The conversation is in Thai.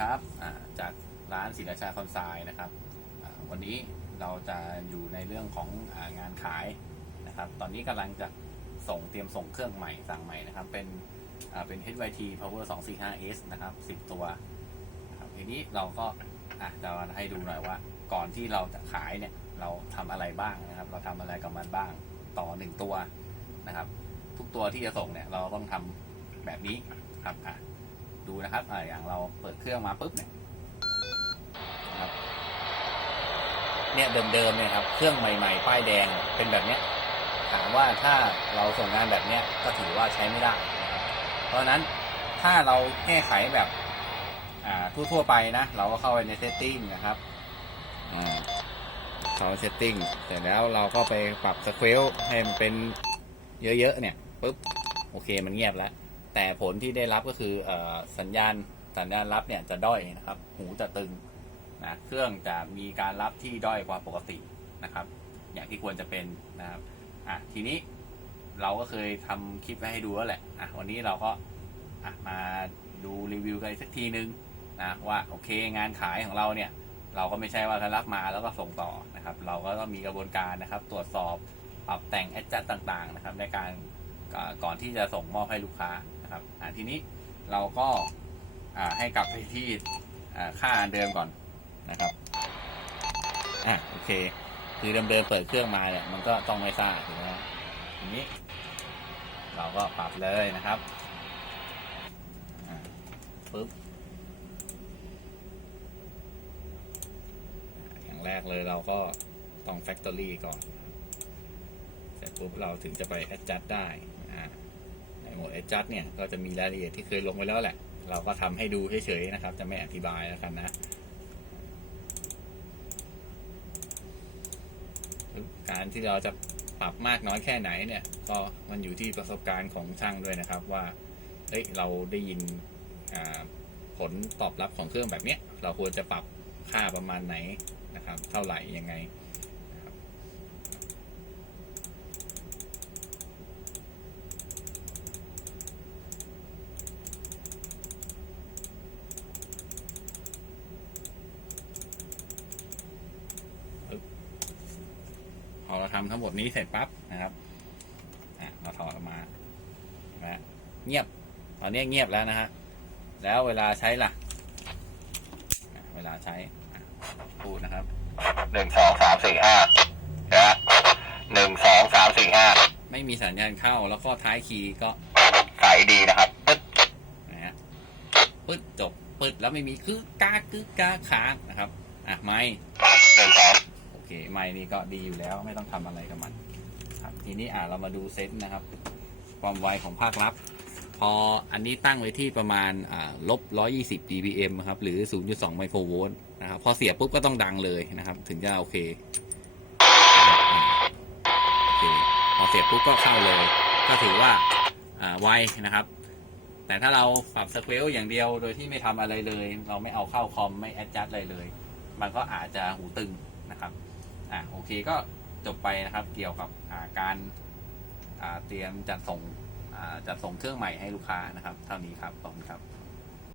ครับจากร้านศิลาชาคอนไซน์นะครับวันนี้เราจะอยู่ในเรื่องของงานขายนะครับ ตอนนี้กำลังจะส่งเตรียมส่งเครื่องใหม่สั่งใหม่นะครับ เป็นเป็น HYT Power 245S นะครับ 10 ตัวครับทีนี้เราก็จะให้ดูหน่อยว่า ก่อนที่เราจะขายเนี่ยเราทำอะไรบ้างนะครับ เราทำอะไรกับมันบ้างต่อหนึ่งตัวนะครับ ทุกตัวที่จะส่งเนี่ยเราต้องทำแบบนี้ครับอะ ดูนะครับออย่างเราเปิดเครื่องมาปุ๊บเนี่ยครับเนี่ยเดิมๆเนี่ยครับ เครื่องใหม่ๆ ป้ายแดงเป็นแบบเนี้ยถามว่าถ้าเราส่งงานแบบเนี้ยก็ถือว่าใช้ไม่ได้นะครับเพราะนั้นถ้าเราแก้ไขแบบทั่วๆไปนะ เราก็เข้าไปในเซตติ้งนะครับเข้าเซตติ้งเสร็จแล้วเราก็ไปปรับสเควลให้มันเป็นเยอะๆเนี่ยปุ๊บโอเคมันเงียบแล้ว แต่ผลที่ได้รับก็คืออสัญญาณสัญญาณรับเนี่ยจะด้อยนะครับ หูจะตึงนะเครื่องจะมีการรับที่ด้อยกว่าปกตินะครับ อย่างที่ควรจะเป็นนะครับอะทีนี้เราก็เคยทำคลิปไว้ให้ดูแล้วแหละอะวันนี้เราก็อะมาดูรีวิวกันอีกสักทีนึงนะว่าโอเคงานขายของเราเนี่ยเราก็ไม่ใช่ว่าถ้ารับมาแล้วก็ส่งต่อนะครับ เราก็ต้องมีกระบวนการนะครับ ตรวจสอบปรับแต่งแอดจัดต่างๆนะครับ ในการ ก่อนที่จะส่งมอบให้ลูกค้านะครับทีนี้เราก็าให้กลับไปที่ค่าอันเดิมก่อนนะครับอะโอเค คือเดิมๆเปิดเครื่องมาเนี่ยมันก็ต้องไม่ซ่าถูกไหมทีนี้ เราก็ปรับเลยนะครับปึ๊บอย่างแรกเลยเราก็ต้อง Factory ก่อน ปุ๊บเราถึงจะไป adjust ได้อ่าในโหมด adjust เนี่ยก็จะมีรายละเอียดที่เคยลงไว้แล้วแหละ เราก็ทำให้ดูเฉยๆนะครับ จะไม่อธิบายแล้วกันนะการที่เราจะปรับมากน้อยแค่ไหนเนี่ย ก็มันอยู่ที่ประสบการณ์ของช่างด้วยนะครับว่าเฮ้ยเราได้ยินผลตอบรับของเครื่องแบบเนี้ยเราควรจะปรับค่าประมาณไหนนะครับ เท่าไหร่ยังไง อเราทำทั้งหมดนี้เสร็จปั๊บนะครับอะเราถอดออกมานะเงียบ ตอนนี้เงียบแล้วนะฮะแล้วเวลาใช้ล่ะอะเวลาใช้อะพูดนะครับหนึ่งสองสามสี่ห้านะหนึ่งสองสามสี่ห้าไม่มีสัญญาณเข้าแล้วก็ท้ายคีย์ก็ขายดีนะครับปึ๊ดนะฮะปึ๊ดจบปึ๊ดแล้วไม่มีคือกากึกกาค้างนะครับ อะไม่หนึ่งสองโอ เคไม่นี่ก็ดีอยู่แล้วไม่ต้องทำอะไรกับมันครับทีนี้อ่าเรามาดูเซตนะครับ ความไวของภาครับ พออันนี้ตั้งไว้ที่ประมาณอ่าลบ120 dBm ครับหรือ 0.2 ไมโครโวลต์นะครับพอเสียปุ๊บก็ต้องดังเลยนะครับ ถึงจะโอเคโอเคพอเสียปุ๊บก็เข้าเลย ก็ถือว่าไวนะครับแต่ถ้าเราปรับสเควลอย่างเดียวโดยที่ไม่ทำอะไรเลย เราไม่เอาเข้าคอมไม่แอดจัดอะไรเลย มันก็อาจจะหูตึงนะครับ อะโอเคก็จบไปนะครับเกี่ยวกับาการาเตรียมจัดส่งจัดส่งเครื่องใหม่ให้ลูกค้านะครับ เท่านี้ครับขอบคุณครับ